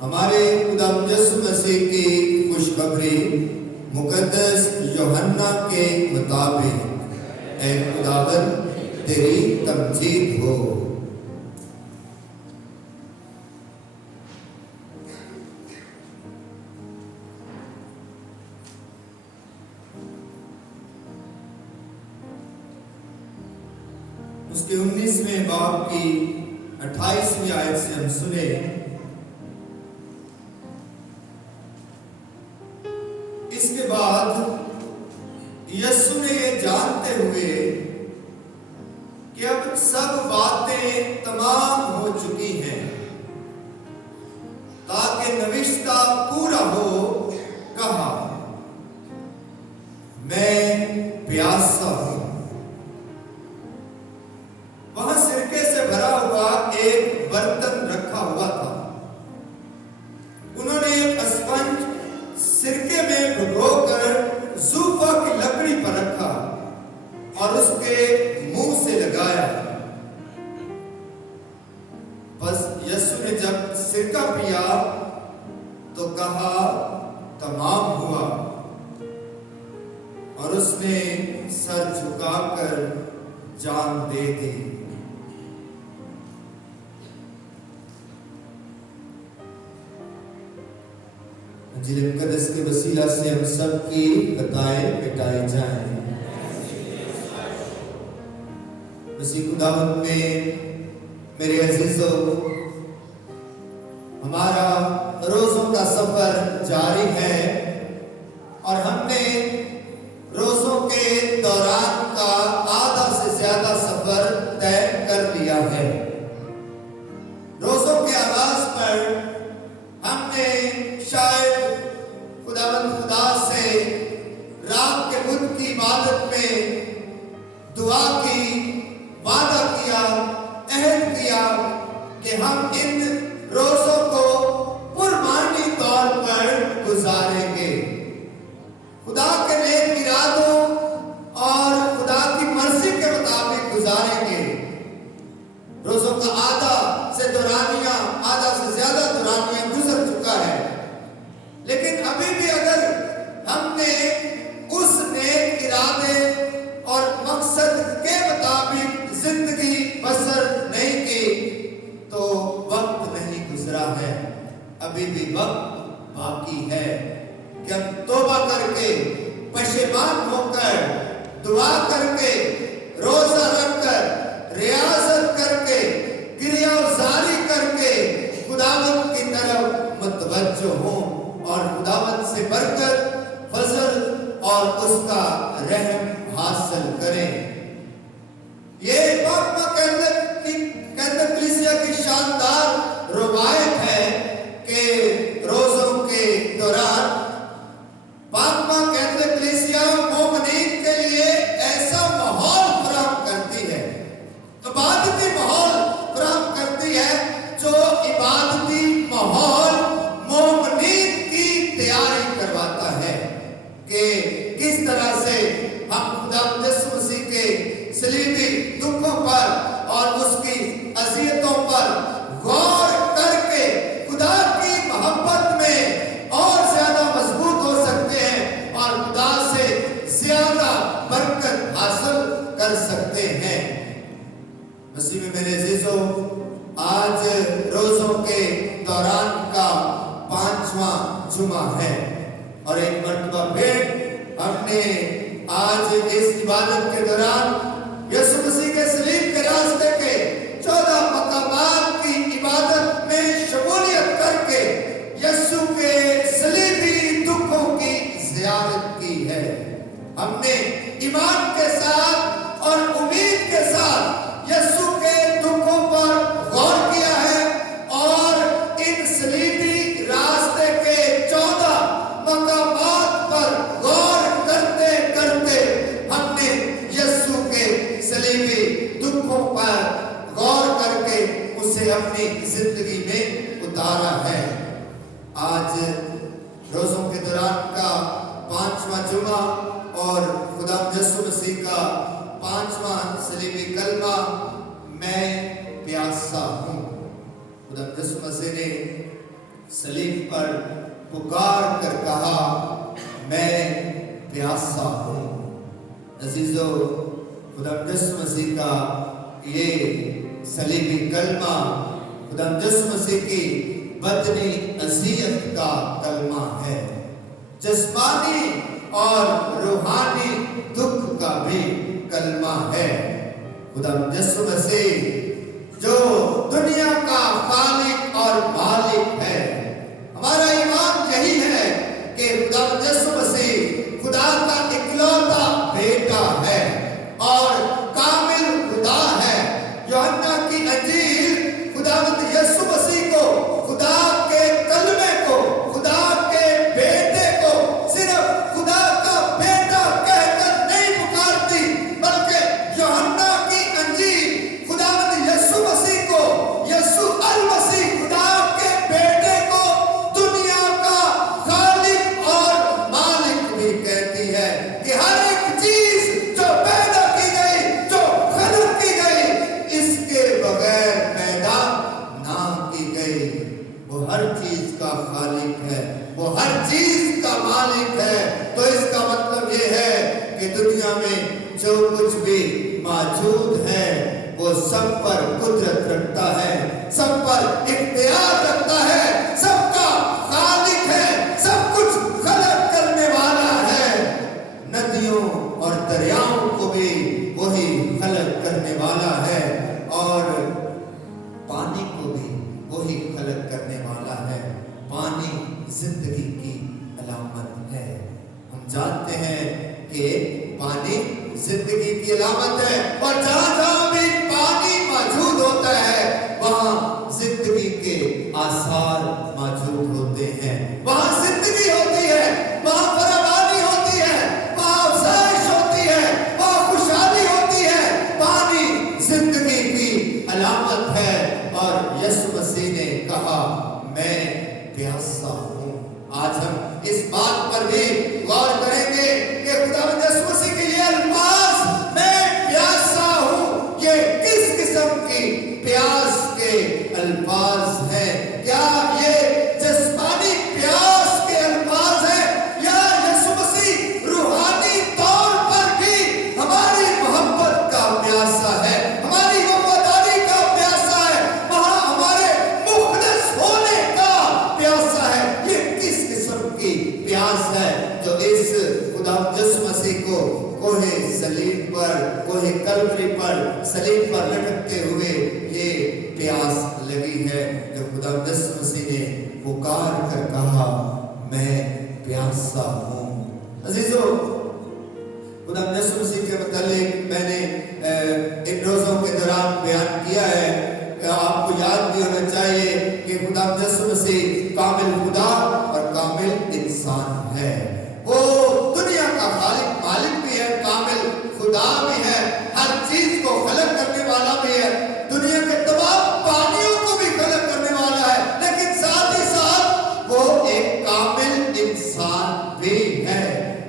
ہمارے خدا یسوع مسیح کی خوشخبری مقدس یوحنا کے مطابق اے خداوند تیری تمجید ہو۔ اس کے 19ویں باب کی 28ویں آیت سے ہم سنے، اس کے بعد یسوع نے یہ جانتے ہوئے کہ اب سب باتیں تمام ہو چکی ہیں تاکہ نوشتہ پورا ہو، کہا میں پیاسا ہوں۔ وہاں سرکے سے بھرا ہوا ایک برتن رکھا ہوا تھا۔ انہوں نے ایک اسپنج سرکے میں بھگو کر زوفا کی لکڑی پر رکھا اور اس کے منہ سے لگایا۔ بس یسوع نے جب سرکہ پیا تو کہا تمام ہوا، اور اس نے سر جھکا کر جان دے دی۔ انجیل مقدس کے وسیلہ سے ہم سب کی خطائیں مٹائی جائیں۔ مسیح خداوند میں میرے عزیزو، ہمارا روزوں کا سفر جاری ہے اور ہم نے روزوں کے دوران کا آدھا سے زیادہ سفر طے کر لیا ہے۔ روزوں کے آغاز پر ہم نے شاید خداوند خدا سے رات کے بدھ کی عبادت میں دعا کی، وعدہ کیا، عہد کیا کہ ہم ان روزوں کو پرمعنی طور پر گزاریں گے، خدا کے نیک ارادوں اور خدا کی مرضی کے مطابق گزاریں گے۔ روزوں کا آدھا سے زیادہ دورانیہ گزر چکا ہے، لیکن ابھی بھی اگر ہم نے اس نیک ارادے اور مقصد کے مطابق زندگی بسر نہیں کی تو وقت نہیں گزرا ہے، ابھی بھی وقت باقی ہے کہ ہم توبہ کر کے، پشیمان ہو کر، دعا کر کے، روزہ رکھ کر، ریاضت کر کے، کریا زاری کر کے خداوند کی طرف متوجہ ہوں اور خداوند سے برکت، فضل اور اس کا رحم حاصل کریں۔ یہ پاک کلیسیا کی شاندار روایت ہے کہ روزوں کے دوران پاک کلیسیا مومنین کے لیے ایسا ماحول فراہم کرتی ہے، عبادتی ماحول فراہم کرتی ہے، جو عبادتی ماحول مومنین کی تیاری کرواتا ہے کہ کس طرح سے ہم خدا یسوع مسیح کے صلیبی دکھوں پر اور اس کی اذیتوں پر غور کر کے خدا کی محبت میں اور زیادہ مضبوط ہو سکتے ہیں اور خدا سے زیادہ برکت حاصل کر سکتے ہیں۔ مسیح میں میرے عزیزو، آج روزوں کے دوران کا 5واں جمعہ ہے اور ایک مرتبہ پھر ہم نے آج اس عبادت کے دوران یسوع مسیح کے صلیب کے راستے کے 14 مقامات کی عبادت میں شمولیت کر کے یسوع کے صلیبی دکھوں کی زیارت کی ہے۔ ہم نے ایمان کے ساتھ اور امید کے ساتھ یسوع کے دکھوں پر غور کیا ہے اور ان صلیبی راستے کے 14 مقامات پر غور کرتے کرتے ہم نے یسوع کے صلیبی دکھوں پر غور کر کے اسے اپنی زندگی میں اتارا ہے۔ آج روزوں کے دوران کا 5واں جمعہ اور خدا یسوع مسیح کا 5واں صلیبی کلمہ میں پیاسا ہوں۔ خدا یسوع مسیح نے सलीब पर पुकार कर कहा, मैं प्यासा हूँ। अजीजों, खुदा यीशु मसीह का ये सलीबी कलमा खुदा यीशु मसीह की बदनी अज़ियत का कलमा है। जिस्मानी और रूहानी दुख का भी कलमा है। खुदा यीशु मसीह जो दुनिया का खालिक और मालिक है, हमारा ईमान यही है कि खुदा यीशु मसीह खुदा का इकलौता बेटा है और कामिल खुदा है। यूहन्ना की इंजील खुदावंद यीशु मसीह को, खुदा के कलमे को, खुदा के बेटे को सिर्फ खुदा का बेटा कहकर नहीं पुकारती, बल्कि यूहन्ना की इंजील खुदावंद यीशु मसीह को, यीशु अल मसीह खुदा के बेटे को दुनिया का खालिक और मालिक भी कहती है कि हर एक चीज जो पैदा की गई, जो खलक की गई, इसके बगैर पैदा ना की गई। वो हर चीज का खालिक है, वो हर चीज का मालिक है। तो इसका मतलब ये है कि दुनिया में जो कुछ भी मौजूद है वो सब पर कुदरत रखता है, सब पर इख्तियार रखता है, सबका खालिक है, सब कुछ खलक करने वाला है। नदियों और दरियाओं को भी वही खलक करने वाला है और पानी को भी वही खलक करने वाला है। पानी जिंदगी की अलामत है। हम जानते हैं कि पानी जिंदगी की अलामत है और जहां जहां भी पानी मौजूद होता है वहां जिंदगी के आसार मौजूद होते हैं, वहां जिंदगी होती है, वहां फरावानी होती है, वहां अफजाइश होती है, वहां खुशहाली होती है। पानी जिंदगी की अलामत है और यीशु मसीह ने कहा, मैं प्यासा हूँ। आज हम इस बात पर भी गौर करेंगे कि खुदावंद यीशु मसीह के ये अल्फाज, मैं प्यासा हूँ, ये किस किस्म की प्यास के अल्फाज हैं? क्या ये जिस्मानी प्यास के अल्फाज हैं या यीशु मसीह रूहानी तौर पर भी हमारी मोहब्बत का प्यासा है, हमारी वफादारी का प्यासा है, वहां हमारे मुखलिस होने का प्यासा है? ये किस किस्म की प्यास है जो इस खुदा यीशु मसीह को कोहे सलीब पर, कोहे कलवरी पर, सलीब पर लटकते हुए ये प्यास लगी है, जो खुदा यीशु मसीह ने पुकार कर कहा, मैं प्यासा हूँ। अजीजों, खुदा यीशु मसीह के मुतालिक मैंने इन रोजों के दौरान बयान किया है। आपको याद भी होना चाहिए कि खुदा यीशु मसीह कामिल खुदा और कामिल इंसान है। वो दुनिया का खालिक मालिक भी है, कामिल खुदा भी है, हर चीज को खलक करने वाला भी है, दुनिया के तमाम पानियों को भी खलक करने वाला है, लेकिन साथ ही साथ वो एक कामिल इंसान भी है।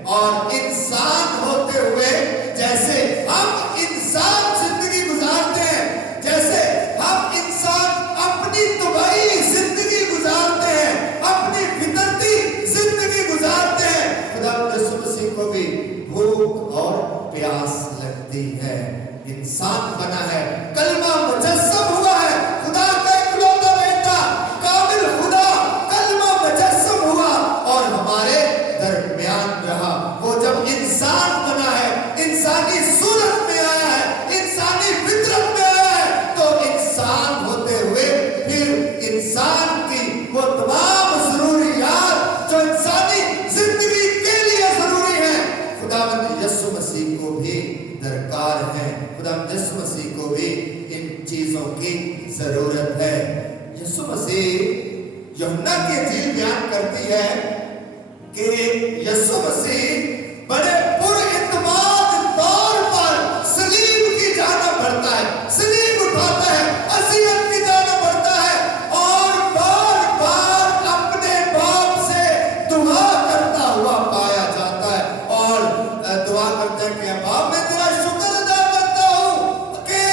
और इंसान होते हुए जैसे हम इंसान जिंदगी गुजारते हैं, जैसे हम इंसान अपनी तबाही जिंदगी गुजारते हैं, अपनी फितरती जिंदगी गुजारते हैं, खुदा यीशु मसीह को भी भूख और प्यास लगती है। इंसान बना है, कलमा मुजस्सम हुआ है, खुदा का इकलौता बेटा, कामिल खुदा कलमा मुजस्सम हुआ और हमारे दरमियान रहा। वो जब इंसान बना है, इंसानी सूरत में आया है, इंसानी फितरत में आया है, तो इंसान होते हुए फिर इंसान की वो तमाम जरूरियात जो इंसानी जिंदगी के लिए जरूरी है, खुदावंद यीशु मसीह को भी दरकार है, खुदावंद यीशु मसीह को भी इन चीजों की जरूरत है। यीशु मसीह यूहन्ना की इंजील बयान करती है कि यीशु मसीह बड़े पुरइत्माद तौर पर सलीब की जाना पड़ता है, सलीब उठाता है, अज़ियत की जाना पड़ता है और बार बार अपने बाप से दुआ करता हुआ पाया जाता है और दुआ करता है कि बाप, मैं तेरा शुक्र अदा करता हूँ कि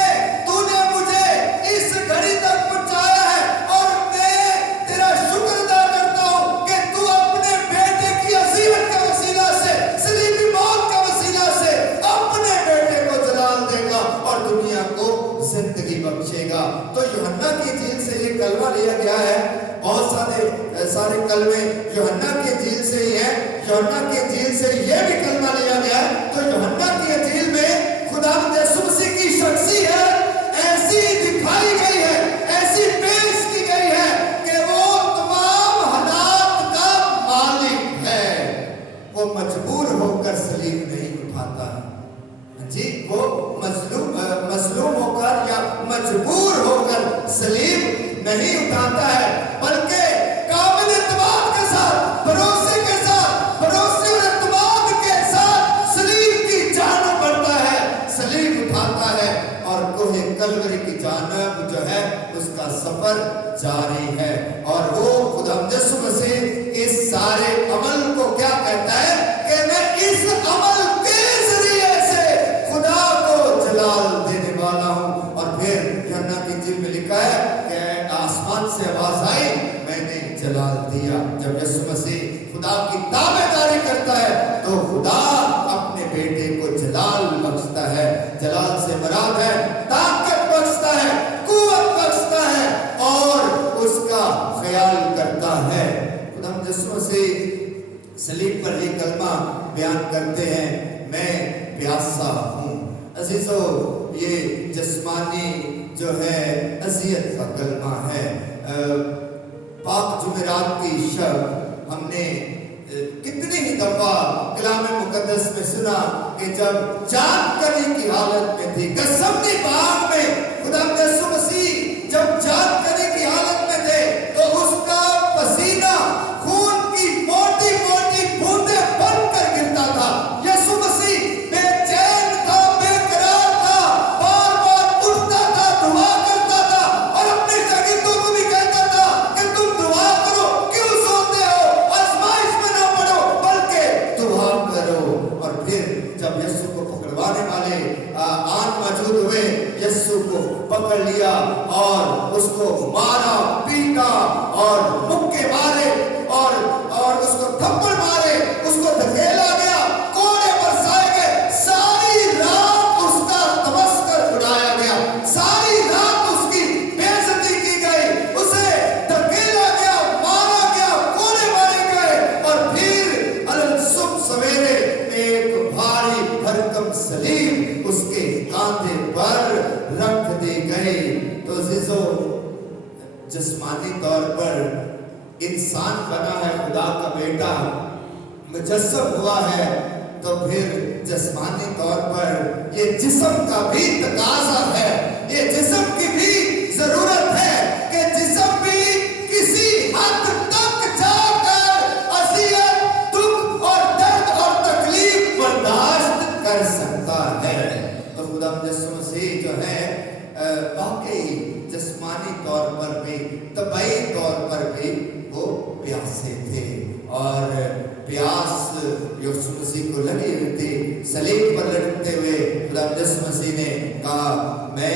तूने मुझे इस घड़ी तक पहुंचाया है और मैं तेरा शुक्र अदा سارے کلمے یوحنا کی انجیل سے ہی ہیں. یوحنا کی انجیل سے یہ بھی کلمہ لیا گیا ہے. تو یوحنا کی انجیل میں خداوند یسوع مسیح کی شخصیت ایسی دکھائی گئی ہے, ایسی پیش کی گئی ہے کہ وہ تمام حالات کا مالک ہے. وہ مجبور ہو کر صلیب نہیں اٹھاتا جی, وہ مظلوم ہو کر یا مجبور ہو کر صلیب نہیں اٹھاتا ہے, بلکہ کامل اعتماد کے ساتھ, بھروسے کے ساتھ, بھروسے اور اعتماد کے ساتھ صلیب کی جانب بڑھتا ہے, صلیب اٹھاتا ہے اور کوہ کلوری کی جانب جو ہے اس کا سفر جاری ہے. اور وہ خداوند یسوع مسیح اس سارے عمل کو کیا کہتا ہے کہ میں اس عمل کے ذریعے سے خدا کو جلال دینے والا ہوں. اور پھر یوحنا کی انجیل میں لکھا ہے کہ آسمان سے آواز آئی, میں نے جلال دیا. جب یسوع مسیح خدا کی تابعداری کرتا ہے تو خدا اپنے بیٹے کو جلال بخشتا ہے. جلال سے مراد ہے طاقت بخشتا ہے, قوت بخشتا ہے اور اس کا خیال کرتا ہے. خداوند یسوع مسیح صلیب پر یہ کلمہ بیان کرتے ہیں, میں پیاسا ہوں. عزیزو, یہ جسمانی جو ہے اذیت کا کلمہ ہے. پاک جمعرات کی شب ہم نے کتنی ہی دفعہ کلام مقدس میں سنا کہ جب جان کرنے کی حالت میں تھی, گثمنی باغ میں خداوند یسوع مسیح جب جان کرنے کی حالت میں تھے تو اس کا پسینہ خون کی موٹی موٹی بوندیں بن کر گرتا تھا. یسوع مسیح بے چین تھا, بے قرار تھا, بار بار اٹھتا تھا, دعا کرتا تھا اور اپنے شاگردوں کو بھی کہتا تھا کہ تم دعا کرو, کیوں سوتے ہو, آزمائش میں نہ پڑو بلکہ دعا کرو. اور پھر جب یسوع کو پکڑوانے والے آن موجود ہوئے, یسوع کو پکڑ لیا اور اس کو مارا, پیٹا اور مکے مارے اور اس کو تھپڑ مارے, اس کو دھکیلا گیا, کوڑے برسائے گئے, ساری رات اس کا تمسخر اڑایا گیا, ساری رات اس کی بے عزتی کی گئی, اسے دھکیلا گیا, مارا گیا, کوڑے مارے گئے اور پھر صبح سویرے ایک بھاری بھرکم صلیب اس کے کاندھے پر رکھ دی گئی. تو عزیزو, جسمانی طور پر انسان بنا ہے, خدا کا بیٹا مجسم ہوا ہے, تو پھر جسمانی طور پر یہ جسم کا بھی تقاضا ہے, یہ جسم کی بھی ضرورت ہے کہ جسم بھی کسی حد تک جا کر اذیت, دکھ اور درد اور تکلیف برداشت کر سکتا ہے. تو خداوند یسوع مسیح جو ہے واقعی جسمانی طور پر بھی, طبعی طور پر بھی وہ پیاسے تھے اور پیاس یسوع مسیح کو لگی ہوئی تھی. صلیب پر لٹکتے ہوئے خداوند یسوع مسیح نے کہا میں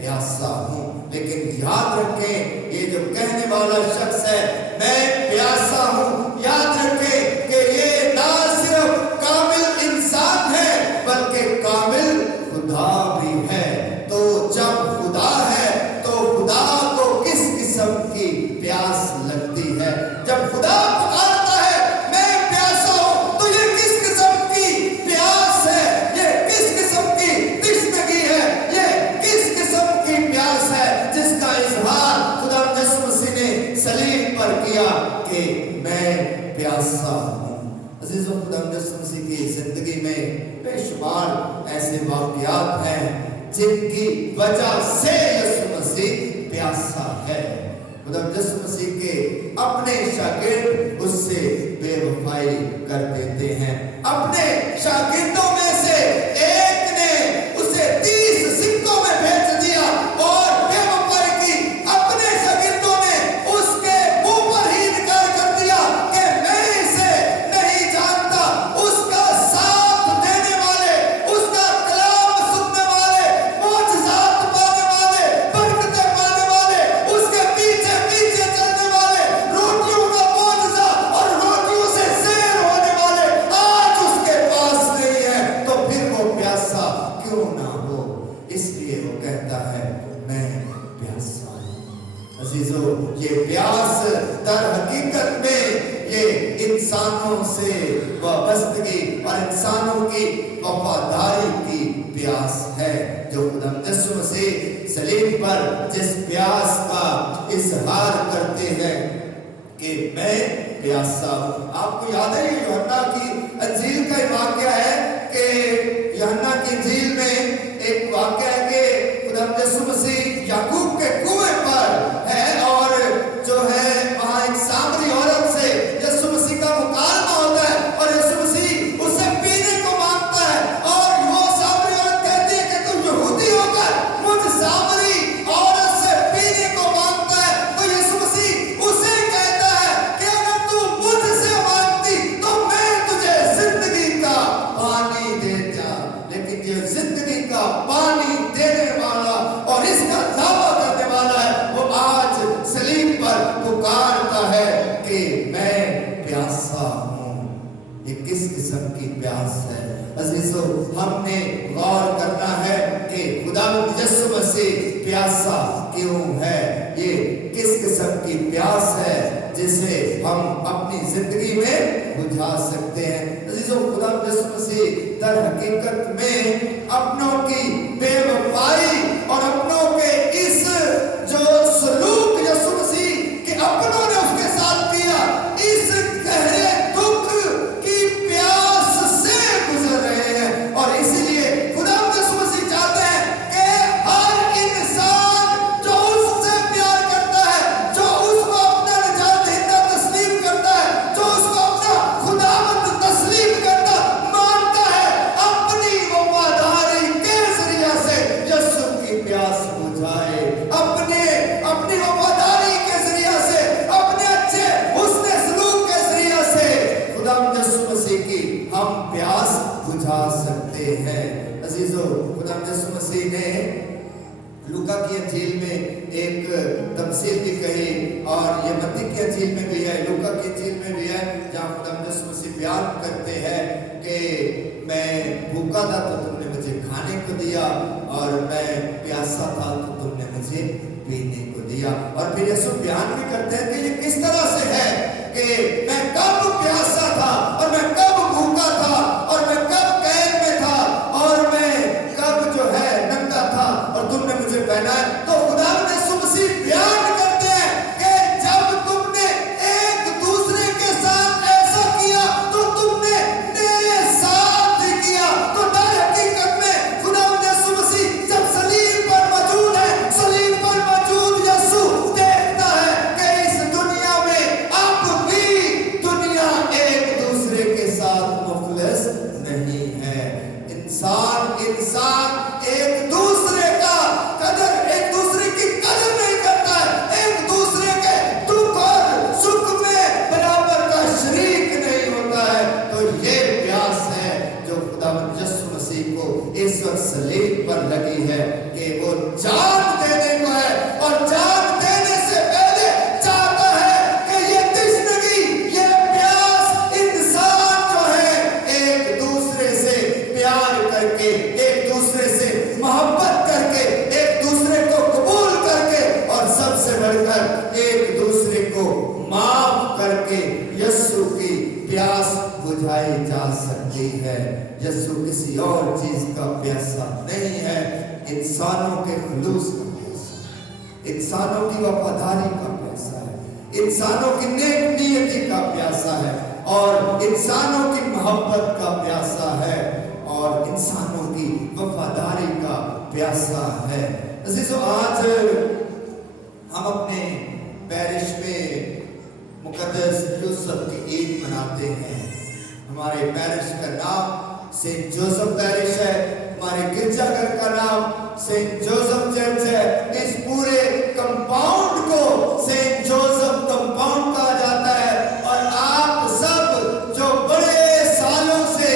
پیاسا ہوں. لیکن یاد رکھیں, یہ جو کہنے والا شخص ہے میں پیاسا ہوں, یاد رکھیں کہ یہ نہ صرف کامل انسان ہے بلکہ کامل خدا بھی ہے. تو جب خدا ہے تو خدا کو کس قسم کی پیاس لگتی ہے. جب خدا پکارتا ہے میں پیاسا ہوں, تو یہ کس قسم کی پیاس ہے, یہ کس قسم کی تشنگی ہے, یہ کس قسم کی پیاس ہے جس کا اظہار خداوند یسوع مسیح نے صلیب پر کیا کہ میں پیاسا ہوں. عزیزو, خداوند یسوع مسیح کی زندگی میں بے شمار ایسے واقعات ہیں جن کی وجہ سے یسوع مسیح پیاسا ہے. خداوند یسوع مسیح کے اپنے شاگرد اس سے بے وفائی کر دیتے ہیں. اپنے شاگردوں میں سے ایک نے اسے 30 سکوں میں بیچ دیا اور بے وفائی کی. اپنے شاگردوں نے اس کے منہ پر ہی انکار کر دیا کہ میں اسے نہیں جانتا. اس کا ساتھ دینے والے, اس کا کلام سننے والے, معجزات پانے والے, برکتیں پانے والے, اس کے پیچھے پیچھے چلنے والے, روٹیوں کا معجزہ اور روٹیوں سے سیر ہونے والے آج اس کے پاس نہیں इंसानों से वाबस्तगी और इंसानों की वफादारी की प्यास है, जो खुदा यीशु मसीह सलीब पर जिस प्यास का इजहार करते हैं कि मैं प्यासा हूं। आपको याद है यूहन्ना की अंजील का एक वाक्य है कि यूहन्ना की अंजील में एक वाक्य है कि खुदा यीशु मसीह याकूब के कुएं पर है और जो है वहां एक सामरी औरत से यीशु मसीह का मुकालमा होता है और यीशु मसीह उसे पीने को मांगता है और वो सामरी औरत कहती है कि तुम यहूदी होकर मुझ सामरी औरत से पीने को मांगता है, तो यीशु मसीह उसे कहता है कि अगर तू मुझसे मांगती तो मैं तुझे जिंदगी का पानी देता। लेकिन जो जिंदगी का पानी देने वाला और इसका दावा करने वाला है वो आज सलीब पर पुकारता है कि मैं प्यासा हूं। ये किस किस्म की प्यास है अजीजों? हमने गौर करना है कि खुदा यीशु मसीह प्यासा क्यों है। ये किस किस्म की प्यास है जिसे हम अपनी जिंदगी में बुझा सकते हैं। अजीजों, खुदा यीशु मसीह दर हकीकत में अपनों की बेवफाई और अपनों के इस जो सलूक यीशु मसीह के अपनों ने उसके साथ किया, इस गहरे दुख की प्यास से गुजर रहे हैं और इसलिए खुदा यीशु मसीह चाहते हैं कि हर इंसान जो उससे प्यार करता है, जो उसको अपना निजात देता तस्लीम करता है, जो उसको अपना खुदावंद तस्लीम करता मानता है, अपनी वफादारी के जरिए से यीशु की प्यास बुझाए, अपनी वफादारी के जरिए से, अपने अच्छे हुस्न सलूक के जरिए से खुदा यीशु मसीह की हम प्यास बुझा सकते हैं। अजीजों, खुदा यीशु मसीह ने लूका की अंजील में एक तमसील भी कही और ये मत्ती की अंजील में भी है, लूका की अंजील में भी है, जहाँ खुदा यीशु मसीह बयान करते हैं कि मैं भूखा था तो तुमने मुझे खाने को दिया और मैं प्यासा था तो तुमने मुझे पीने को दिया। और फिर यीशु बयान भी करते हैं कि ये किस तरह से है कि मैं कब प्यासा था और मैं कब भूखा था और मैं कब कैद में था और मैं कब जो है नंगा था और तुमने मुझे पहनाया। तो खुदा ने यीशु मसीह बयान करते हैं कि जब तुमने एक दूसरे के साथ ऐसा किया तो तुमने मेरे साथ ही किया। तो दर हकीकत में खुदा यीशु मसीह जब सलीब पर मौजूद है, सलीब पर मौजूद यीशु देखता है कि इस दुनिया में अब भी दुनिया एक दूसरे के साथ मुखलिस नहीं है। इंसान एक दूसरे का कदर, एक दूसरे की कदर नहीं करता है, एक दूसरे के दुख और सुख में बराबर का शरीक नहीं होता है। तो ये प्यास है जो खुदा यीशु मसीह को इस वक्त सलीब पर लगी है कि वो जान देने को है और जान देने से पहले चाहता है कि ये तृष्णगी, ये प्यास इंसान जो है एक दूसरे से प्यार करके, एक दूसरे से मोहब्बत करके, एक दूसरे को कबूल करके और सबसे बढ़कर एक दूसरे को माफ करके यीशु की प्यास बुझाई जा सकती है। यीशु किसी और चीज का प्यासा नहीं है, इंसानों के खुलूस का प्यासा, इंसानों की वफादारी का प्यासा है, इंसानों की नेक नियति का प्यासा है और इंसानों की मोहब्बत का प्यासा है और इंसानों की वफादारी का प्यासा है। अजीजों, आज हम अपने पैरिश में मुकद्दस यूसुफ की ईद मनाते हैं। हमारे पैरिश का नाम सेंट जोसेफ पैरिश है, हमारे गिरजाघर का नाम सेंट जोसेफ चर्च है। इस पूरे कंपाउंड को सेंट जोसेफ कंपाउंड कहा जाता है और आप सब जो बड़े सालों से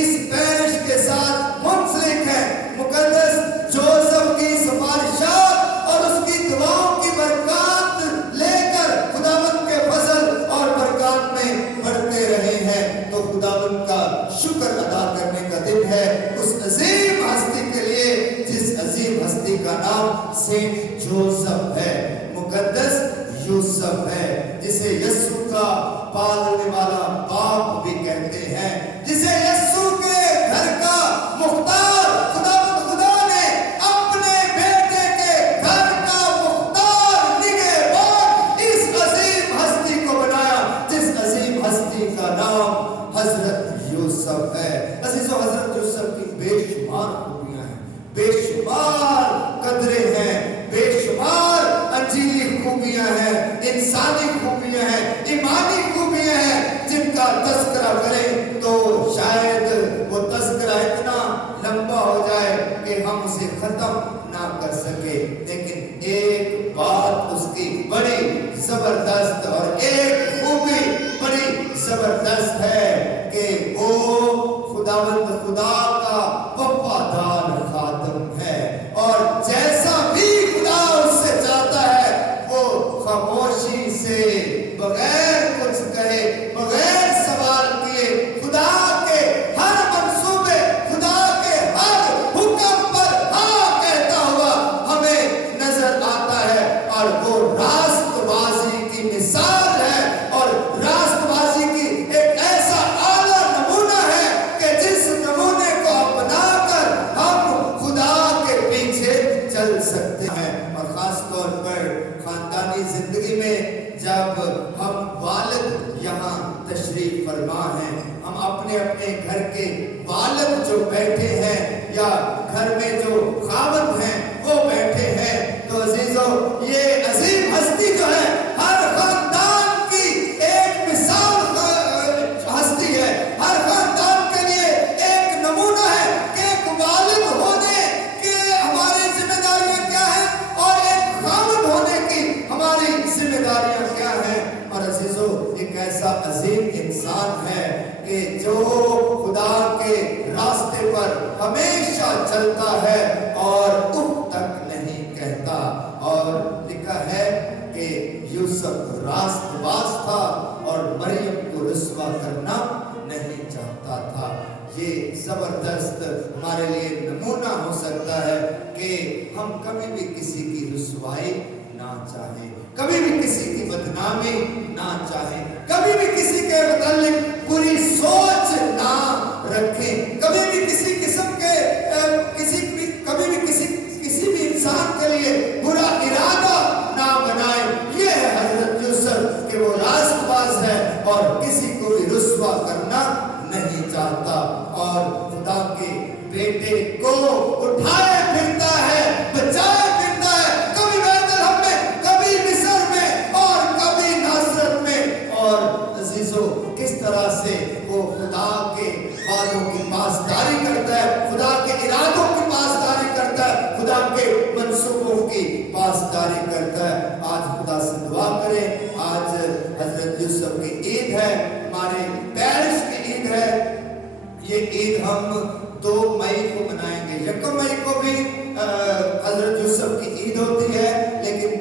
इस पैरिश के साथ मुंसलिक हैं, मुकद्दस जोसेफ की सिफारिशात और उसकी दुआओं की बरकत लेकर खुदावंद के फजल और बरकत में बढ़ते रहे हैं, तो खुदावंद का शुक्र अदा करने का दिन है उस अजीम हस्ती के लिए जिस अजीम हस्ती का नाम सेंट जोसेफ है, मुकद्दस यूसुफ यूसुफ है। अजीजों, हजरत यूसुफ की बेशुमार खूबियां हैं, बेशुमार कदरें हैं, बेशुमार अंजीली खूबियां हैं, इंसानी खूबियां हैं, ईमानी खूबियां हैं, जिनका तज़किरा करें तो शायद वो तज़किरा इतना लंबा हो जाए कि हम उसे खत्म ना कर सके। लेकिन एक बात उसकी बड़ी जबरदस्त और एक खूबी बड़ी जबरदस्त है कि वो खुदावंद खुदा का वफादार खादिम है, और जैसा भी खुदा उससे चाहता है वो खामोशी से बगैर कुछ कहे, बगैर सवाल किए खुदा के हर मंसूबे, खुदा के हर हुक्म पर हाँ कहता हुआ हमें नजर आता है। और वो रास्तबाजी की मिसाल है, और रास्तबाजी की एक ऐसा आला नमूना है कि जिस नमूने को अपनाकर हम खुदा के पीछे चल सकते हैं। और खास तौर पर खानदानी जिंदगी में जब हम वालिद यहाँ तशरीफ फरमा हैं, हम अपने अपने घर के वालिद जो बैठे हैं या घर में जो खावंद हैं वो बैठे हैं, तो अजीजों ये अजीम हस्ती जो है हर खानदान की एक मिसाल हस्ती है, हर खानदान के लिए एक नमूना है कि एक वालिद होने के हमारी जिम्मेदारियां क्या हैं और एक खावंद होने की हमारी जिम्मेदारियां क्या हैं। और अजीजों, एक ऐसा अजीम इंसान है कि जो खुदा के रास्ते पर हमेशा चलता है और उफ तक नहीं कहता। और लिखा है कि यूसुफ रास्तबाज था और मरियम को रुस्वा करना नहीं चाहता था। ये जबरदस्त हमारे लिए नमूना हो सकता है कि हम कभी भी किसी की रुसवाई ना चाहें, कभी भी किसी की बदनामी ना चाहें, कभी भी किसी के मुतालिक बुरी सोच ना रखें, कभी भी किसी किस्म के कभी भी किसी भी इंसान के लिए बुरा इरादा ना बनाए। ये है हजरत यूसुफ कि वो रास्तबाज है और किसी को भी रुस्वा करना नहीं चाहता, और खुदा के बेटे को उठाए फिरता है, बचाए फिरता है, कभी बैतलहम में, कभी मिस्र में और कभी नासरत में। और अजीजों, किस तरह से वो खुदा के वादों की पासदारी करता है, खुदा के इरादों की पासदारी करता है, खुदा के मंसूबों की पासदारी करता है। आज खुदा से दुआ करें, आज हजरत यूसुफ की ईद है, हमारे पेरिश की ईद है। ये ईद हम 2 मई को मनाएंगे। 1 मई को भी हजरत यूसुफ की ईद होती है, लेकिन